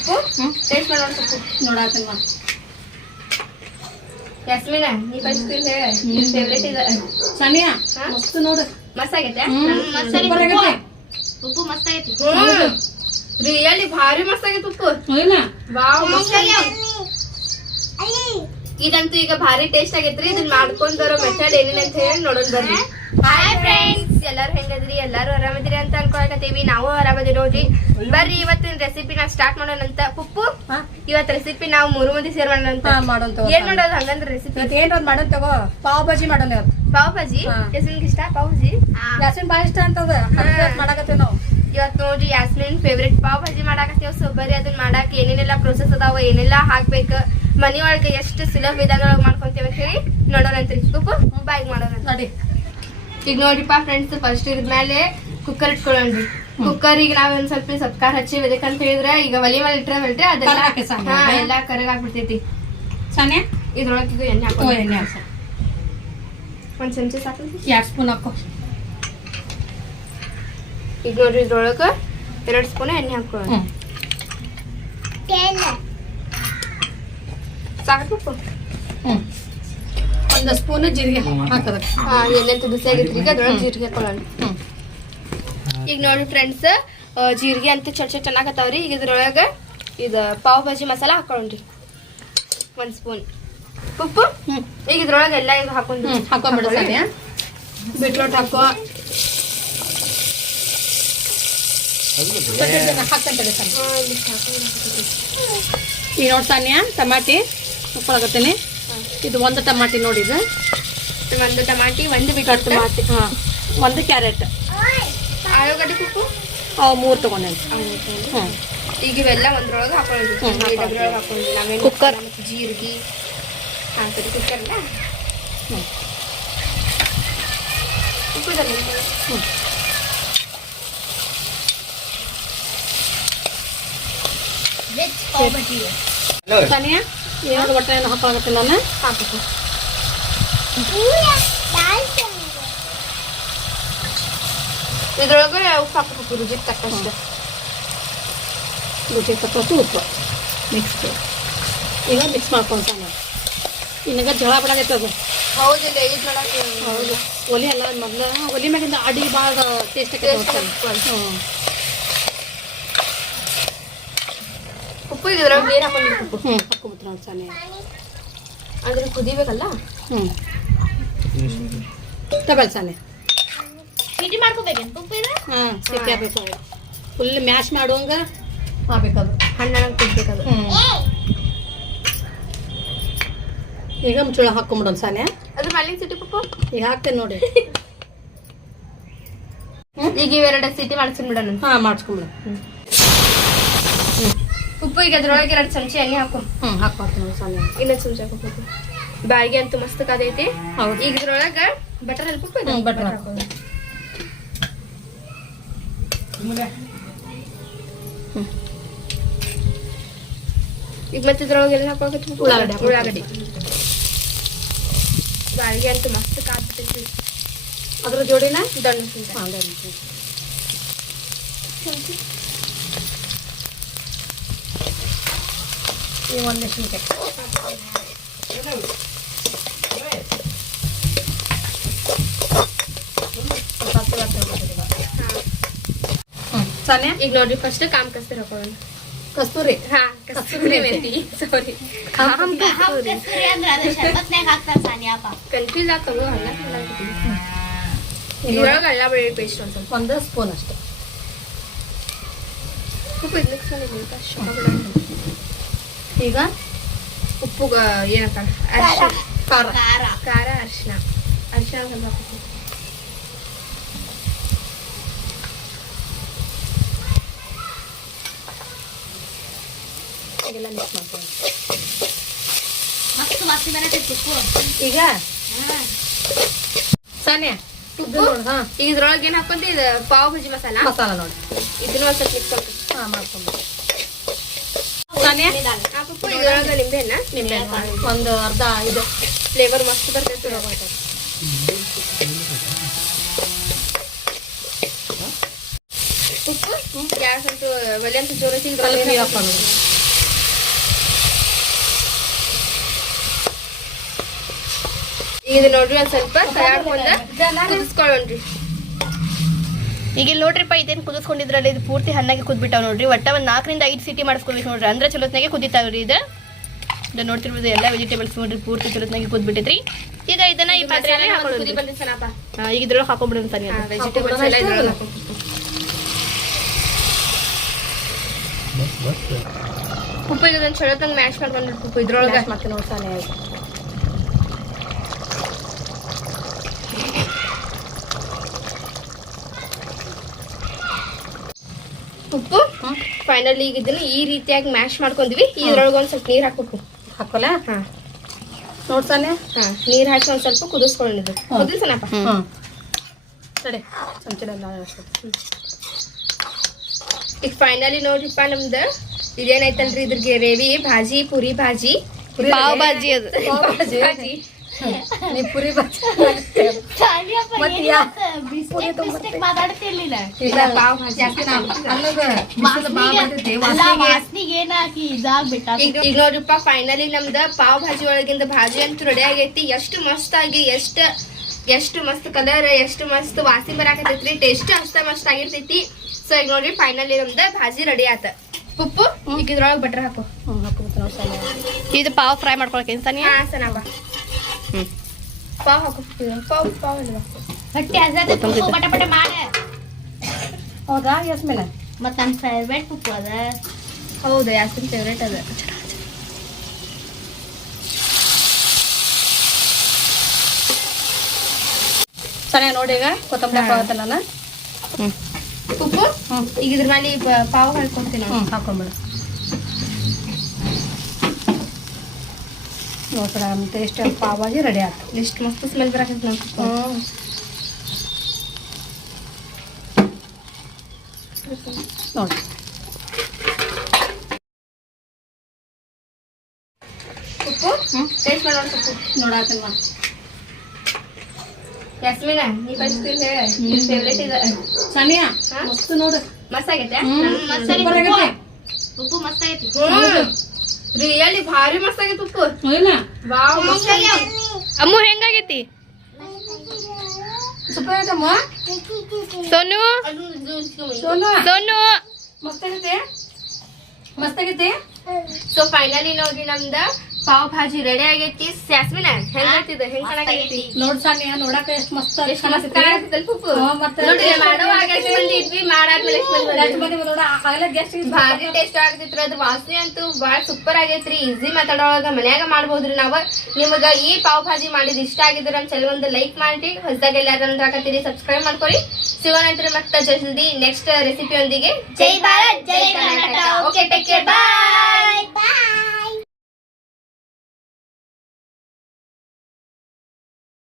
ಉಪ್ಪು ಟೇಸ್ಟ್ ಮಾಡೋಣ ಸ್ವಲ್ಪ ನೋಡಾತೀನಿ ಮಾ ಯಾಸ್ಮಿನ ನೀ ಫಸ್ಟ್ ಹೇಳ. ನಿನ್ ಫೇವ್ರೇಟ್ ಇದೆ. ಸಾನಿಯಾ ಮಸ್ತ್ ನೋಡು. ಮಸ್ತ್ ಆಗೈತೆ? ಮಸ್ತ್ ಆಗೈತೆ. ಉಪ್ಪು ಮಸ್ತ್ ಆಗೈತಿ. ರಿಯಲಿ ಭಾರಿ ಮಸ್ತ್ ಆಗೈತಿ ಉಪ್ಪು. ಏನ ವಾವ್ ಮಸ್ತ್ ಆಗೈತಿ. ಇದಂತೂ ಈಗ ಭಾರಿ ಟೇಸ್ಟ್ ಆಗೈತ್ರಿ ಇದನ್ನ ಮಾಡ್ಕೊಂಡ್ ಬರೋ ಮೆಥಡ್ ಏನೇನಂತ ಅಂತ ಹೇಳಿ ನೋಡೋಣ ಬರ್ರಿ. ಹಾಯ್ ಫ್ರೆಂಡ್ಸ್ ಎಲ್ಲಾರು ಹೆಂಗದ್ರಿ? ಎಲ್ಲಾರು ಆರಾಮದಿರಿ ಅಂತ ಅನ್ಕೊಳಕತ್ತೀವಿ. ನಾವು ಆರಾಮದಿರಿ ನೋಡ್ರಿ. ಬರ್ರಿ ಇವತ್ತಿನ ರೆಸಿಪಿ ನಾ ಸ್ಟಾರ್ಟ್ ಮಾಡೋಣಂತ ಪುಪ್ಪು ಇವತ್ ರೆಸಿಪಿ ನಾವು ಮೂರು ಮಂದಿ ಸೇರ್ ಮಾಡೋಣ ಅಂತ. ಮಾಡೋಣ ತಗೋ. ಏನ್ ನೋಡೋದು ಹಂಗಂದ್ರ ರೆಸಿಪಿ ಏನ್ ಮಾಡೋಣ ತಗೋ. ಪಾವ್ ಭಾಜಿ ಮಾಡೋಣ ಪಾವ್ ಭಾಜಿ. ಯಸ್ಮಿನ್ಗೆ ಇಷ್ಟ? ಪಾವ್ ಭಾಜಿ? ಯಾಸಿನ್ ಬಾಳ ಇಷ್ಟ ಅಂತ ಅದಕ್ಕೆ ಮಾಡಾಕತ್ತೀವಿ ನಾವು. ಇವತ್ ನೋಡ್ರಿ ಯಾಸ್ಮಿನ್ ಫೇವ್ರೇಟ್ ಪಾವ್ ಭಾಜಿ ಮಾಡಾಕತ್ತೀವಿ. ಸೊ ಬರ್ರಿ ಅದನ್ನ ಮಾಡಾಕ ಏನೇನೆಲ್ಲ ಪ್ರೊಸೆಸ್ ಅದಾವ ಏನೆಲ್ಲ ಹಾಕ್ಬೇಕು. ಮನಿ ಒಳಗೆ ಎಷ್ಟು ಸುಲಭ ವಿಧಾನ ಮಾಡ್ಕೊಂತೀವಿ ಅಂತ ಹೇಳಿ ನೋಡೋಣ ಅಂತ್ರಿ ಉಪ್ಪು ಬಾಯ್ಗ್ ಮಾಡೋಣ ಅಂತ. ನೋಡಿ. ಈಗ ನೋಡ್ರಿಪ್ಪ ಫ್ರೆಂಡ್ಸ್ ಫಸ್ಟ್ ಇದ್ಮೇಲೆ ಕುಕ್ಕರ್ ಇಟ್ಕೊಳ್ಳೋಣ್ರಿ. ಕುಕ್ಕರ್ ಈಗ ನಾವ್ ಒಂದ್ ಸ್ವಲ್ಪ ಸತ್ಕಾರ ಹಚ್ಚಿ ಅಂತ ಹೇಳಿದ್ರೆ ಈಗ ಒಲಿ ಮೇಲೆ ಅದೆಲ್ಲ ಕರ್ಗ್ ಹಾಕಿ ಸಾಕು. ಹಾ ಎಲ್ಲಾ ಕರಗ್ ಹಾಕ್ಬಿಡ್ತೈತಿ. ಇದ್ರೊಳಗೆ ಇದು ಎಣ್ಣೆ ಹಾಕೋ ಎಣ್ಣೆ ಒಂದ್ ಚಮಚ ಸಾಕು. ಎರಡು ಸ್ಪೂನ್ ಹಾಕೋ. ಈಗ ನೋಡ್ರಿ ಇದ್ರೊಳಗ ಎರಡ್ ಸ್ಪೂನ್ ಎಣ್ಣೆ ಹಾಕೊಳ್ಳೋಣ ಸಾಕು. ಹ್ಮ್. ಒಂದು ಸ್ಪೂನ್ ಜೀರಿಗೆ ಹಾಕದಕ್ಕೆ ಹಾ ಬಿಸಿ ಆಗೈತ್ರಿ ಈಗ ಅದ್ರೊಳಗೆ ಜೀರಿಗೆ ಹಾಕೊಳ್ಳೋಣ. ಈಗ ನೋಡಿ ಫ್ರೆಂಡ್ಸ್ ಜೀರಿಗೆ ಅಂತ ಚಟ್ ಚಟ್ ಚೆನ್ನಾಗತ್ತಾವ್ರಿ ಈಗ ಇದ್ರೊಳಗೆ ಇದು ಪಾವ್ ಭಾಜಿ ಮಸಾಲ ಹಾಕೊಂಡ್ರಿ ಒಂದ್ ಸ್ಪೂನ್. ಉಪ್ಪು? ಈಗ ಇದ್ರೊಳಗೆ ಎಲ್ಲ ಇದು ಹಾಕೊಂಡು ಹಾಕೊಂಡ್ಬಿಡ್ತಾರೆ ಬಿಟ್ರೋಟ್ ಹಾಕೋ. ಈಗ ನೋಡ್ತಾನೆ ಟಮಾಟಿ. ಹಾಕೊಳಕತ್ತೀನಿ ಇದು ಒಂದು ಟಮಾಟಿ ನೋಡಿ ಇದು. ಒಂದು ಟಮಾಟಿ ಒಂದು ಬಿಟ್ಟು ಟಮಾಟಿ ಹಾಂ. ಒಂದು ಕ್ಯಾರೆಟ್. ಆಲೂಗಡ್ಡೆ ಕುಕ್ಕು ಅವು ಮೂರು ತೊಗೊಂಡೇನೆ. ಹ್ಞೂ ಈಗ ಇವೆಲ್ಲ ಒಂದ್ರೊಳಗೆ ಈ ಹಾಕೊಂಡು ನಾವೇನು ಕುಕ್ಕರ್. ಜೀರಿಗೆ. ಹಾಕಿ ಕುಕ್ಕರ್ ಅಲ್ಲ? ಹ್ಞೂ ಇದಲ್ಲ ಹ್ಞೂ ಸಾನಿಯಾ ಏನಾದ್ರು ಒಟ್ಟು ಏನು ಹಾಕೊಳಕತ್ತೀನಿ ನಾನು? ಹಾಕಬೇಕು ಇದ್ರೊಳಗೆ ಉಪ್ಪು ಹಾಕಬೇಕು ರುಚಿಗೆ ತಕ್ಕಷ್ಟು. ರುಚಿ ತಕ್ಕಷ್ಟು ಉಪ್ಪು. ಮಿಕ್ಸ್ ಈಗ ಮಿಕ್ಸ್ ಮಾಡ್ಕೊಂಡು ಸಾನಿಯಾ ಇನ್ನೀಗ ಜಳ ಬಿಡಾಗೈತೆ ಅದು. ಹೌದಿಲ್ಲ ಇದ್ರೊಳಗೆ ಹೌದು. ಒಲಿ ಎಲ್ಲ ಮೊದಲು ಒಲಿ ಮ್ಯಾಗಿಂದ ಅಡಿ ಭಾಳ ಟೇಸ್ಟ್ Taste ಆಕೈತೆ ಆಕೈತೆ. ಹ್ಞೂ ಉಪ್ಪು ಹ್ಞೂ ನೋಡಿ ಸಾನಿಯಾ ಅಂದ್ರೆ ಕುದಿಬೇಕಲ್ಲ? ಹ್ಞೂ ಸಿಟಿ ಮಾಡ್ಕೋಬೇಕೇನು ತುಪ್ಪ ಇದೆ ಹಾಂ ಫುಲ್ ಮ್ಯಾಶ್ ಮಾಡುವಂಗ ಮಾಡ್ಬೇಕದು ಹಣ್ಣು ಕುದ್ಬೇಕದು ಈಗ ಮುಚ್ಚಳ ಹಾಕೊಂಬಿಡೋಣ ಸಾನ್ಯಾ ಅದ್ರ ಮಲ್ಲಿಗೆ ಸಿಟಿ ಉಪ್ಪು ಈಗ ಹಾಕ್ತೇನೆ ನೋಡಿ. ಈಗ ಇವೆರಡು ಸಿಟಿ ಮಾಡಿಸ್ಕೊಂಡ್ಬಿಡೋಣ ಹಾಂ ಮಾಡಿಸ್ಕೊಂಬಿಡು ಉಪ್ಪು ಈಗ ಅದ್ರೊಳಗೆ ಎರಡು ಚಮಚ ಎಣ್ಣೆ ಹಾಕು. ಹಾಕ್ಕೊಡ್ತೀನಿ ನೋಡಿ ಸಾನ್ಯಾ ಇನ್ನೊಂದು ಚಮಚ ಹಾಕೋಬೇಕು ಬಾಯಿಗೆ ಅಂತೂ ಮಸ್ತ್ ಕಾದೈತಿ ಹೌದು. ಈಗ ಇದ್ರೊಳಗೆ ಬಟರ್ ಸ್ವಲ್ಪ ಬಟರ್. ಹ್ಮ್. ಹಾಕೋದು. ಈಗ ಮತ್ತೆ ಇದ್ರೊಳಗೆ ಎಲ್ಲ ಹಾಕೋಬೇಕು ಉಳ್ಳಾಗಡ್ಡಿ. ಉಳ್ಳಾಗಡ್ಡಿ. ಬಾಯಿಗೆ ಅಂತೂ ಮಸ್ತ್ ಕಾದ್ಬಿಟ್ಟೈತಿ ಅದ್ರ ಜೋಡಿನ? ದಂಡು ಸುಂಟ ಹಾಂ ಈ ಒಂದು ಮೆಣಸಿನ್ಕಾಯಿ ಹ್ಞೂ ಸಾನ್ಯಾ ಈಗ ನೋಡ್ರಿ ಫಸ್ಟ್ ಕಾಮ್ ಕಸ್ತೂರಿ ಹಾಕೊಳ್ಳೋಣ ಕಸ್ತೂರಿ ಹಾ ಕಸ್ತೂರಿ ಮೆಂತಿ ಸಾರಿ ಕಾಮ್ ಕಸ್ತೂರಿ ಕನ್ಫ್ಯೂಸ್ ಆಗ್ತವ ಹಂಗ ಇದ್ರೊಳಗೆ ಅಲ್ಲ ಬೆಳ್ಳುಳ್ಳಿ ಪೇಸ್ಟ್ ಒಂದು ಸ್ವಲ್ಪ ಒಂದು ಸ್ಪೂನ್ ಅಷ್ಟೇ ಉಪ್ಪು ಇದು ಮಿಕ್ಸ್ ಮಾಡಿದ್ವಿ ಅಷ್ಟು ಈಗ ಉಪ್ಪು ಏನಪ್ಪ ಅರಿಶಿನ ಖಾರ. ಖಾರ. ಅರಿಶಿನ ಅರಿಶಿನ ಸ್ವಲ್ಪ ಮಿಕ್ಸ್ ಮಾಡ್ಕೊಂಡು ಈಗ? ಸಾನ್ಯಾ ಉಪ್ಪು? ಇದು ನೋಡು ಹಾ. ಈಗ ಇದ್ರೊಳಗೆ ಏನು ಹಾಕೊಂತ? ಇದು ಪಾವ್ ಭಾಜಿ ಮಸಾಲ? ಮಸಾಲ ನೋಡಿ. ಇದನ್ನ ಒಂದ್ ಸ್ವಲ್ಪ ಮಿಕ್ಸ್ ಹಾಂ ಮಾಡ್ಕೊಂಡು ನಿಂಬೆ ಒಂದು ಅರ್ಧ ಇದು. ಫ್ಲೇವರ್ ಮಸ್ತ್ ಬರ್ತೈತಿ. ಉಪ್ಪು? ಇದು ನೋಡ್ರಿ ಒಂದು ಸ್ವಲ್ಪ ತಯಾರ್ಕೊಂಡ ಕುದಿಸ್ಕೊಳ್ಳೋಣ್ರಿ. ಈಗ ಇಲ್ಲಿ ನೋಡ್ರಿಪ್ಪ ಇದೇನು ಕುದಿಸ್ಕೊಂಡಿದ್ರಲ್ಲ ಇದು ಪೂರ್ತಿ ಹಣ್ಣಾಗಿ ಕುದ್ಬಿಟ್ಟಾವ ನೋಡ್ರಿ. ಒಟ್ಟ ಒಂದು ನಾಲ್ಕರಿಂದ ಐದು ಸಿಟಿ ಮಾಡಿಸ್ಕೊಬೇಕು ನೋಡ್ರಿ. ಅಂದ್ರೆ ಚಲೋತ್ನಾಗೆ ಕುದಿತಾವ್ರಿ ಇದು. ಇದು ನೋಡ್ತಿರ್ಬೋದು ಎಲ್ಲ ವೆಜಿಟೇಬಲ್ಸ್ ನೋಡ್ರಿ ಪೂರ್ತಿ ಚಲೋತ್ನಾಗೆ ಕುದ್ಬಿಟ್ಟೈತ್ರಿ. ಈಗ ಇದನ್ನ ಈ ಪಾತ್ರೆಯಲ್ಲಿ ಈಗ ಇದ್ರೊಳಗೆ ಹಾಕೊಂಡ್ಬಿಡೋಣ ತನಿ ವೆಜಿಟೇಬಲ್ಸ್ ಎಲ್ಲ ಇದ್ರೊಳಗೆ ಉಪ್ಪು ಇದನ್ನ ಚಲೋತ್ನಾಗ ಮ್ಯಾಶ್ ಮಾಡ್ಕೊಂಡ್ರಿ ಉಪ್ಪು ಇದ್ರೊಳಗೆ ಮತ್ತೆ ನೋಡ್ತಾನೆ ಉಪ್ಪು ಫೈನಲ್ ಈಗ ಇದನ್ನ ಈ ರೀತಿಯಾಗಿ ಮ್ಯಾಶ್ ಮಾಡ್ಕೊಂಡ್ವಿ. ಇದ್ರೊಳಗೆ ಒಂದ್ ಸ್ವಲ್ಪ ನೀರ್ ಹಾಕ್ಬೇಕು. ಹಾಕೋಲ್ಲ ಹಾ. ನೋಡ್ತಾನೆ ಹಾ ನೀರ್ ಹಾಕಿ ಒಂದ್ ಸ್ವಲ್ಪ. ಕುದಿಸನಪ್ಪ ಹ್ಞೂ ಸರಿ ಚಮಚದಲ್ಲಿ ಈಗ ಫೈನಲಿ ನೋಡ್ರಿಪ್ಪ ನಮ್ದು. ಇದೇನೈತಲ್ರಿ ಇದ್ರ ಗ್ರೇವಿ ಭಾಜಿ ಪುರಿ ಭಾಜಿ. ಪಾವ್ ಭಾಜಿ. ಭಾಜಿ ಅದು. ಪಾವ್ ಭಾಜಿ. ನೀ ಪುರಿ ಈಗ ನೋಡ್ರಿಪ್ಪ ಫೈನಲಿ ನಮ್ದ ಪಾವ್ ಭಾಜಿ ಒಳಗಿಂದ ಭಾಜಿ ಅಂತೂ ರೆಡಿ ಆಗೈತಿ. ಎಷ್ಟು ಮಸ್ತ್ ಆಗಿ ಎಷ್ಟ ಎಷ್ಟು ಮಸ್ತ್ ಕಲರ್ ಎಷ್ಟು ಮಸ್ತ್ ವಾಸಿ ಬರಾಕತೈತ್ರಿ ಟೇಸ್ಟ್ ಅಷ್ಟ ಮಸ್ತ್ ಆಗಿರ್ತೈತಿ. ಸೊ ಈಗ ನೋಡ್ರಿ ಫೈನಲಿ ನಮ್ದ ಭಾಜಿ ರೆಡಿ ಆತ. ಉಪ್ಪು ಈಗ ಇದ್ರೊಳಗೆ ಬಟ್ರ್ ಹಾಕು. ಇದು ಪಾವ್ ಫ್ರೈ ಮಾಡ್ಕೊಳಕ್ಕೆ ಸನಿ ಹಾ ಸನವ ಪಾವ್ ಹಾಕು ಪಾವ್ ಪಾವ್ ಅಲ್ವಾ ಹೌದಾ ಯಸ್ಮಿನ ಹೌದು ಯಾಸಿನ್ ಫೇವ್ರೇಟ್ ಅದ ಚೆನ್ನಾಗಿ ನೋಡಿ ಈಗ ಕೊತ್ತಂಬರಿ ಹಾಕೋತ್ತೆ ನಾನು ಉಪ್ಪು ಹ್ಞೂ ಈಗ ಇದ್ರ ಮೇಲೆ ಈ ಪ- ಪಾವ್ ಹಾಕೊಡ್ತೀನಿ ಹ್ಞೂ ಹಾಕೊಂಬಿಡು ನೋಡ್ತಾರ ಟೇಸ್ಟ್ ಪಾವ್ ಭಾಜಿ ರೆಡಿ ಆಯ್ತು ಲಿಸ್ಟ್ ಮಸ್ತ್ ಸ್ಮೆಲ್ ಬರಾಕೈತಿ ಹ್ಞೂ ನೋಡಿ. ಉಪ್ಪು? ಟೇಸ್ಟ್ ಮಾಡೋಣ ಉಪ್ಪು. ನೋಡಾತೀನಿ ಯಾಸ್ಮಿನ ನೀ ಫಸ್ಟ್ ಹೇಳ. ನಿನ್ ಫೇವ್ರೇಟ್ ಇದೆ. ಸಾನಿಯಾ? ಮಸ್ತ್ ನೋಡು. ಮಸ್ತ್ ಆಗೈತೆ? ಮಸ್ತ್ ಆಗೈತೆ. ಉಪ್ಪು ಮಸ್ತ್ ಆಗೈತಿ. ರಿಯಲಿ ಭಾರಿ ಮಸ್ತ್ ಆಗೈತಿ ಉಪ್ಪು. ಹೌದಾ? ವಾವ್ ಮಸ್ತ್ ಆಗೈತಿ. ಅಮ್ಮು ಹೆಂಗಾಗೈತಿ ಸೂಪರ್ ಆಗೈತಮ್ಮ ಸೋನು? ಸೋನು. ಸೋನು? ಮಸ್ತ್ ಆಗೈತೆ. ಮಸ್ತ್ ಆಗೈತೆ. ಸೊ ಫೈನಲಿ ನೋಡ್ರಿ ನಮ್ದ ಪಾವ್ ಭಾಜಿ ರೆಡಿ ಆಗೈತಿ ಸ್ಯಾಸ್ಮಿನ ಹೆಂಗಾಗ್ತಿದೆ ಹೆಂಗ್ ಕಾಣಾಕೈತಿ ನೋಡ್ ಸಾನಿಯಾ ನೋಡಾಕ ಎಷ್ಟ್ ಮಸ್ತ್ ಎಷ್ಟು ಮಸ್ತ್ ಕಾಣಾಕತ್ತಲ್ಲ ಉಪ್ಪು. ಹಾ, ಮತ್ತೆ? ನೋಡ್ರಿ ಮಾಡುವಾಗ ಎಷ್ಟು ಮಂದಿ ಇದ್ವಿ ಮಾಡಾದ್ಮೇಲೆ ಎಷ್ಟು ಮಂದಿ ಎಷ್ಟು ಬಂದ್ವಿ? ಮಂದಿ ನೋಡ ಆಗಲೇ ಗೆಸ್ಟ್ ಭಾರಿ ಟೇಸ್ಟ್ ಆಗತೈತ್ರಿ ಅದ್ರ ವಾಸನೆ ಅಂತೂ ಬಾಳ ಸೂಪರ್ ಆಗೈತ್ರಿ ಈಸಿ ಮಾತಾಡೋಳಗ ಮನ್ಯಾಗ ಮಾಡ್ಬೋದ್ರಿ ನಾವ. ನಿಮಗ ಈ ಪಾವ್ ಭಾಜಿ ಮಾಡಿದ್ ಇಷ್ಟ ಆಗಿದ್ರ ನಮ್ ಚಾನಲ್ ಒಂದು ಲೈಕ್ ಮಾಡಿ ಹೊಸದಾಗ ಎಲ್ಲಾರು ಹಾಕತ್ತೀರಿ ಸಬ್ಸ್ಕ್ರೈಬ್ ಮಾಡ್ಕೊಳ್ಳಿ ಶಿವನಂತರ ಮತ್ತ ಜಲ್ದಿ ನೆಕ್ಸ್ಟ್ ರೆಸಿಪಿಯೊಂದಿಗೆ ಜೈ ಭಾರತ್ ಜೈ Karnataka. Okay take care bye